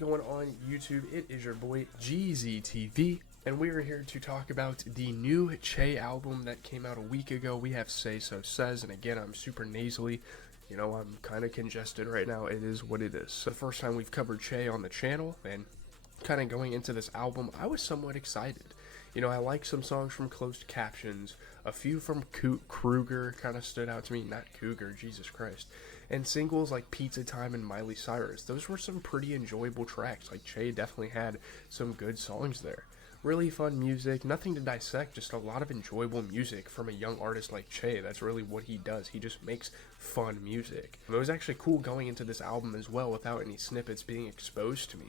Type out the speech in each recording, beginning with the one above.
going on YouTube? It is your boy GZTV, and we are here to talk about the new Che album that came out a week ago. We have Sayso Says, and again, I'm super nasally. You know, I'm kind of congested right now. It is what it is. So the first time we've covered Che on the channel, and kind of going into this album, I was somewhat excited. You know, I like some songs from Closed Captions. A few from Crueger kind of stood out to me. Not Cougar, Jesus Christ. And singles like Pizza Time and Miley Cyrus. Those were some pretty enjoyable tracks. Like, Che definitely had some good songs there. Really fun music, nothing to dissect, just a lot of enjoyable music from a young artist like Che. That's really what he does. He just makes fun music. It was actually cool going into this album as well without any snippets being exposed to me.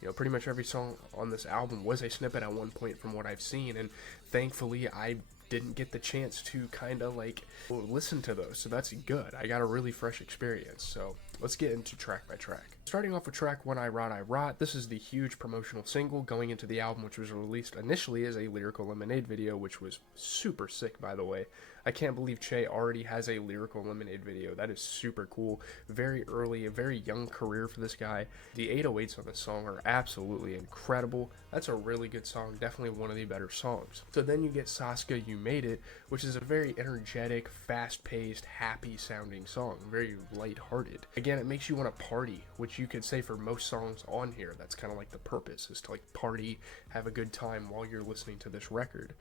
You know, pretty much every song on this album was a snippet at one point from what I've seen, and thankfully I didn't get the chance to kind of like listen to those, so that's good. I got a really fresh experience, so let's get into track by track. Starting off with track 1, I Rot. This is the huge promotional single going into the album, which was released initially as a Lyrical Lemonade video, which was super sick, by the way. I can't believe Che already has a Lyrical Lemonade video. That is super cool. Very early, a very young career for this guy. The 808s on this song are absolutely incredible. That's a really good song, definitely one of the better songs. So then you get Saska, You Made It, which is a very energetic, fast-paced, happy-sounding song, very lighthearted. Again, it makes you want to party, which you could say for most songs on here. That's kind of like the purpose, is to like party, have a good time while you're listening to this record.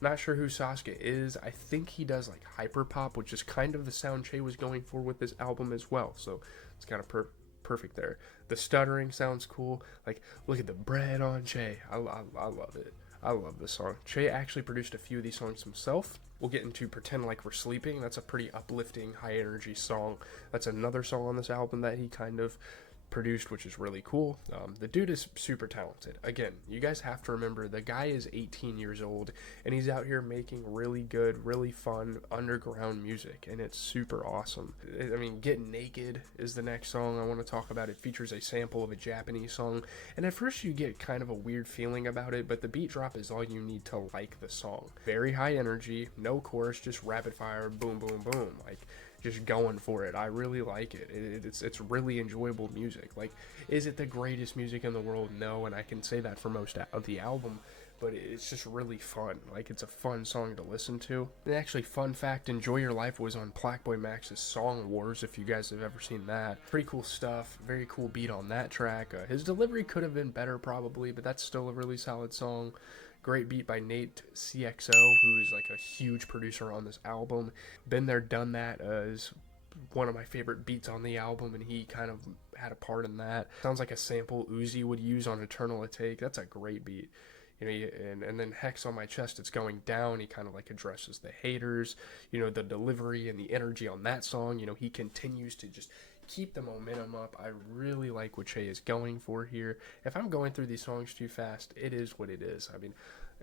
Not sure who Saska is. I think he does like hyperpop, which is kind of the sound Che was going for with this album as well, so it's kind of perfect there. The stuttering sounds cool. Like, look at the bread on Che. I love it. I love this song. Che actually produced a few of these songs himself. We'll get into Pretend Like We're Sleeping. That's a pretty uplifting, high energy song. That's another song on this album that he kind of produced, which is really cool. The dude is super talented. Again, you guys have to remember, the guy is 18 years old and he's out here making really good, really fun underground music, and it's super awesome. I mean, Get Naked is the next song I want to talk about. It features a sample of a Japanese song, and at first you get kind of a weird feeling about it, but the beat drop is all you need to like the song. Very high energy, no chorus, just rapid fire, boom boom boom, like just going for it. I really like it. It's really enjoyable music. Like, is it the greatest music in the world? No, and I can say that for most of the album, but it's just really fun. Like, it's a fun song to listen to. And actually, fun fact, Enjoy Your Life was on Blackboy Max's Song Wars, if you guys have ever seen that. Pretty cool stuff. Very cool beat on that track. His delivery could have been better probably, but that's still a really solid song. Great beat by Nate CXO, who's like a huge producer on this album. Been There, Done That is one of my favorite beats on the album, and he kind of had a part in that. Sounds like a sample Uzi would use on Eternal Take. That's a great beat. You know, and then Hex on My Chest, It's Going Down. He kind of like addresses the haters. You know, the delivery and the energy on that song. You know, he continues to just keep the momentum up. I really like what Che is going for here. If I'm going through these songs too fast, it is what it is. I mean,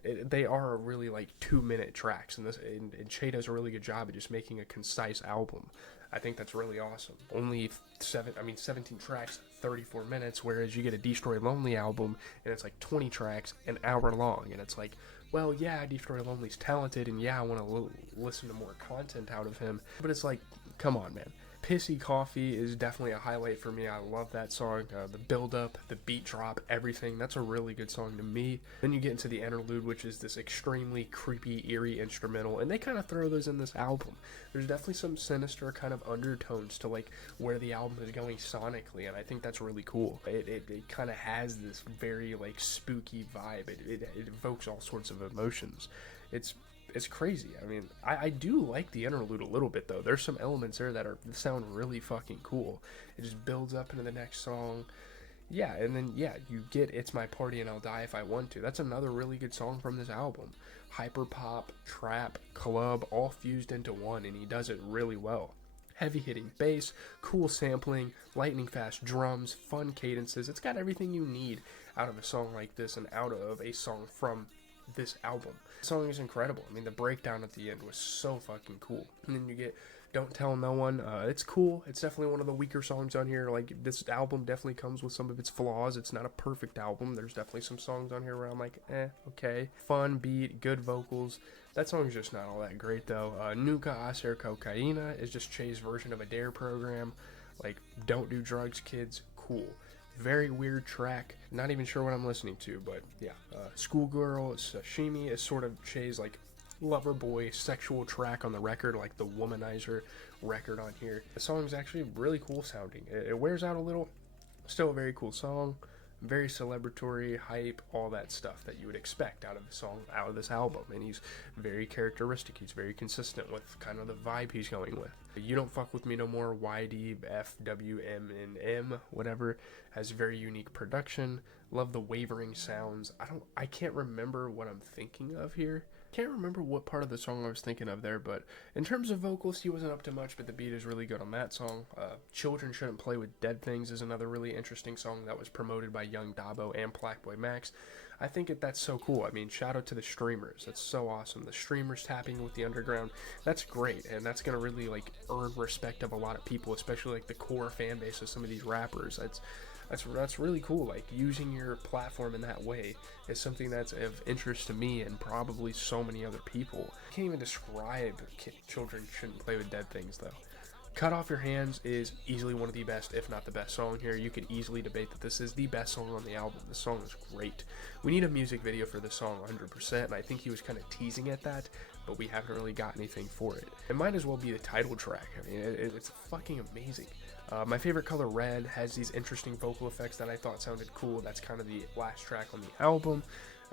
they are really like 2-minute tracks, and Che does a really good job at just making a concise album. I think that's really awesome. Only 17 tracks, 34 minutes, whereas you get a Destroy Lonely album and it's like 20 tracks, an hour long, and it's like, well, yeah, Destroy Lonely's talented, and yeah, I want to listen to more content out of him, but it's like, come on, man. Pissy Coffee is definitely a highlight for me. I love that song. The build-up, the beat drop, everything. That's a really good song to me. Then you get into the interlude, which is this extremely creepy, eerie instrumental, and they kind of throw those in this album. There's definitely some sinister kind of undertones to like where the album is going sonically, and I think that's really cool. It kind of has this very like spooky vibe. It evokes all sorts of emotions. It's crazy. I mean, I do like the interlude a little bit, though. There's some elements there that sound really fucking cool. It just builds up into the next song. Yeah, and then, yeah, you get It's My Party and I'll Die If I Want To. That's another really good song from this album. Hyperpop, trap, club, all fused into one, and he does it really well. Heavy-hitting bass, cool sampling, lightning-fast drums, fun cadences. It's got everything you need out of a song like this and out of a song from this album. The song is incredible. I mean, the breakdown at the end was so fucking cool. And then you get Don't Tell No One. It's cool. It's definitely one of the weaker songs on here. Like, this album definitely comes with some of its flaws. It's not a perfect album. There's definitely some songs on here where I'm like, okay. Fun beat, good vocals. That song's just not all that great, though. Nunca Hacer Cocaína is just Che's version of a DARE program. Like, don't do drugs, kids. Cool. Very weird track. Not even sure what I'm listening to, but yeah. Schoolgirl, Sashimi is sort of Che's like lover boy sexual track on the record, like the womanizer record on here. The song is actually really cool sounding. It wears out a little. Still a very cool song. Very celebratory, hype, all that stuff that you would expect out of a song, out of this album. And he's very characteristic. He's very consistent with kind of the vibe he's going with. You Don't Fuck With Me No More, YD, FWM, whatever, has very unique production. Love the wavering sounds. I can't remember what I'm thinking of here. Can't remember what part of the song I was thinking of there, but in terms of vocals, he wasn't up to much, but the beat is really good on that song. Children Shouldn't Play With Dead Things is another really interesting song that was promoted by Young Dabo and Blackboy Max. I think that's so cool. I mean, shout out to the streamers. That's so awesome. The streamers tapping with the underground, that's great, and that's going to really, like, earn respect of a lot of people, especially, like, the core fan base of some of these rappers. That's really cool. Like, using your platform in that way is something that's of interest to me and probably so many other people. I can't even describe Children Shouldn't Play With Dead Things, though. Cut Off Your Hands is easily one of the best, if not the best song here. You could easily debate that this is the best song on the album. The song is great. We need a music video for this song 100%, and I think he was kind of teasing at that, but we haven't really got anything for it. It might as well be the title track. I mean, it's fucking amazing. My favorite color, Red, has these interesting vocal effects that I thought sounded cool. That's kind of the last track on the album.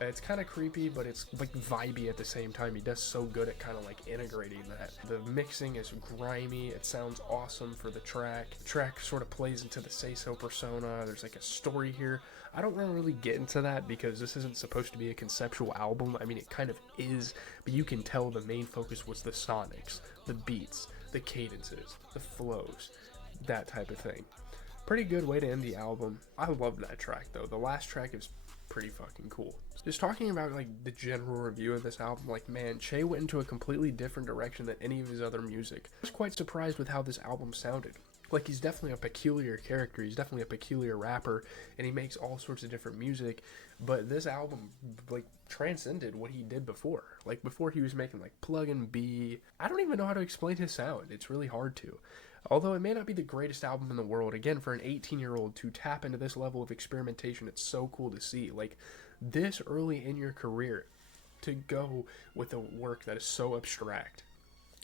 It's kind of creepy, but it's like vibey at the same time. He does so good at kind of like integrating that. The mixing is grimy. It sounds awesome for the track. The track sort of plays into the Sayso persona. There's like a story here. I don't want to really get into that because this isn't supposed to be a conceptual album. I mean, it kind of is, but you can tell the main focus was the sonics, the beats, the cadences, the flows, that type of thing. Pretty good way to end the album. I love that track though. The last track is pretty fucking cool. Just talking about like the general review of this album, like, man, Che went into a completely different direction than any of his other music. I was quite surprised with how this album sounded. Like, he's definitely a peculiar character, he's definitely a peculiar rapper, and he makes all sorts of different music, but this album, like, transcended what he did before. Like, before he was making, like, Plug and B. I don't even know how to explain his sound. It's really hard to. Although it may not be the greatest album in the world, again, for an 18-year-old to tap into this level of experimentation, it's so cool to see. Like, this early in your career, to go with a work that is so abstract,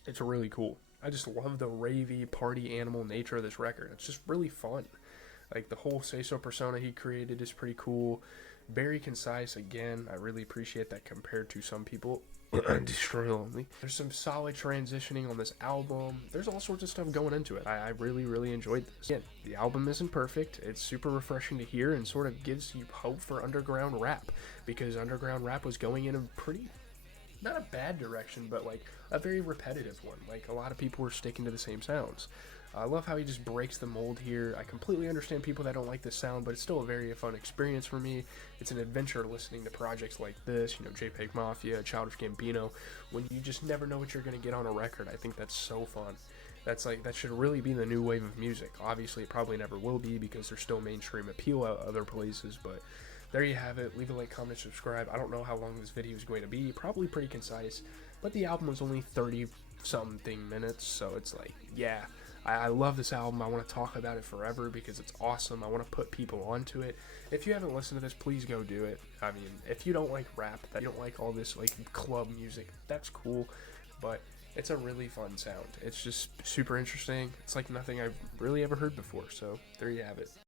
it's really cool. I just love the ravey, party animal nature of this record. It's just really fun. Like, the whole Sayso persona he created is pretty cool. Very concise, again. I really appreciate that compared to some people. Destroy Lonely. There's some solid transitioning on this album. There's all sorts of stuff going into it. I really, really enjoyed this. Again, the album isn't perfect. It's super refreshing to hear and sort of gives you hope for underground rap, because underground rap was going in a pretty, not a bad direction, but like a very repetitive one. Like, a lot of people were sticking to the same sounds. I love how he just breaks the mold here. I completely understand people that don't like this sound, but it's still a very fun experience for me. It's an adventure listening to projects like this, you know, JPEG Mafia, Childish Gambino, when you just never know what you're going to get on a record. I think that's so fun. That's like, that should really be the new wave of music. Obviously, it probably never will be because there's still mainstream appeal out other places, but there you have it. Leave a like, comment, subscribe. I don't know how long this video is going to be. Probably pretty concise, but the album was only 30-something minutes, so it's like, yeah. I love this album. I want to talk about it forever because it's awesome. I want to put people onto it. If you haven't listened to this, please go do it. I mean, if you don't like rap, that you don't like all this like club music, that's cool, but it's a really fun sound. It's just super interesting. It's like nothing I've really ever heard before, so there you have it.